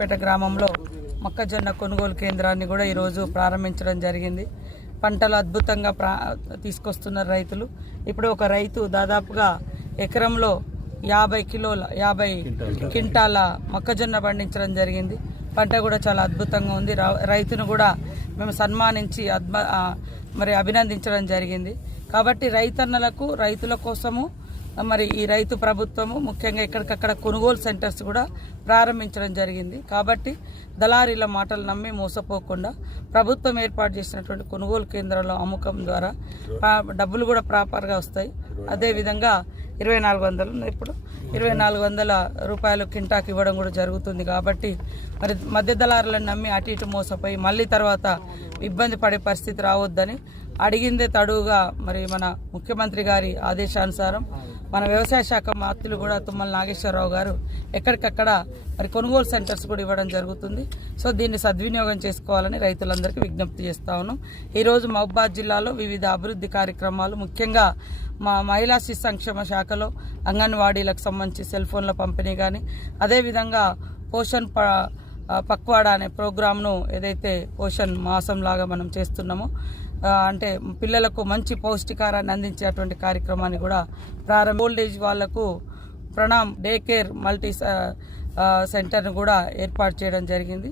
నర్సంపేట గ్రామంలో మొక్కజొన్న కొనుగోలు కేంద్రాన్ని కూడా ఈరోజు ప్రారంభించడం జరిగింది. పంటలు అద్భుతంగా తీసుకొస్తున్నారు రైతులు. ఇప్పుడు ఒక రైతు దాదాపుగా ఎకరంలో 50 క్వింటాల మొక్కజొన్న పండించడం జరిగింది. పంట కూడా చాలా అద్భుతంగా ఉంది. రైతును కూడా మేము సన్మానించి మరి అభినందించడం జరిగింది. కాబట్టి రైతన్నలకు రైతుల కోసము మరి ఈ రైతు ప్రభుత్వము ముఖ్యంగా ఎక్కడికక్కడ కొనుగోలు సెంటర్స్ కూడా ప్రారంభించడం జరిగింది. కాబట్టి దళారీల మాటలు నమ్మి మోసపోకుండా ప్రభుత్వం ఏర్పాటు చేసినటువంటి కొనుగోలు కేంద్రాల్లో అమ్మకం ద్వారా డబ్బులు కూడా ప్రాపర్గా వస్తాయి. అదేవిధంగా 2400 ఇప్పుడు 2400 రూపాయలు కింటాకి ఇవ్వడం కూడా జరుగుతుంది. కాబట్టి మరి మధ్య దళారులను నమ్మి అటు ఇటు మోసపోయి మళ్ళీ తర్వాత ఇబ్బంది పడే పరిస్థితి రావద్దని అడిగిందే తడువుగా మరి మన ముఖ్యమంత్రి గారి ఆదేశానుసారం మన వ్యవసాయ శాఖ మంత్రులు కూడా తుమ్మల నాగేశ్వరరావు గారు ఎక్కడికక్కడ మరి కొనుగోలు సెంటర్స్ కూడా ఇవ్వడం జరుగుతుంది. సో దీన్ని సద్వినియోగం చేసుకోవాలని రైతులందరికీ విజ్ఞప్తి చేస్తా ఉన్నాం. ఈరోజు మహబూబాబాద్ జిల్లాలో వివిధ అభివృద్ధి కార్యక్రమాలు ముఖ్యంగా మా మహిళా శిశు సంక్షేమ శాఖలో అంగన్వాడీలకు సంబంధించి సెల్ ఫోన్ల పంపిణీ కానీ అదేవిధంగా పోషణ్ పక్వాడా అనే ప్రోగ్రామ్ను ఏదైతే పోషణ్ మాసం లాగా మనం చేస్తున్నామో అంటే పిల్లలకు మంచి పౌష్టికారాన్ని అందించేటువంటి కార్యక్రమాన్ని కూడా ఓల్డ్ ఏజ్ వాళ్లకు ప్రణామ్ డే కేర్ మల్టీ సెంటర్ను కూడా ఏర్పాటు చేయడం జరిగింది.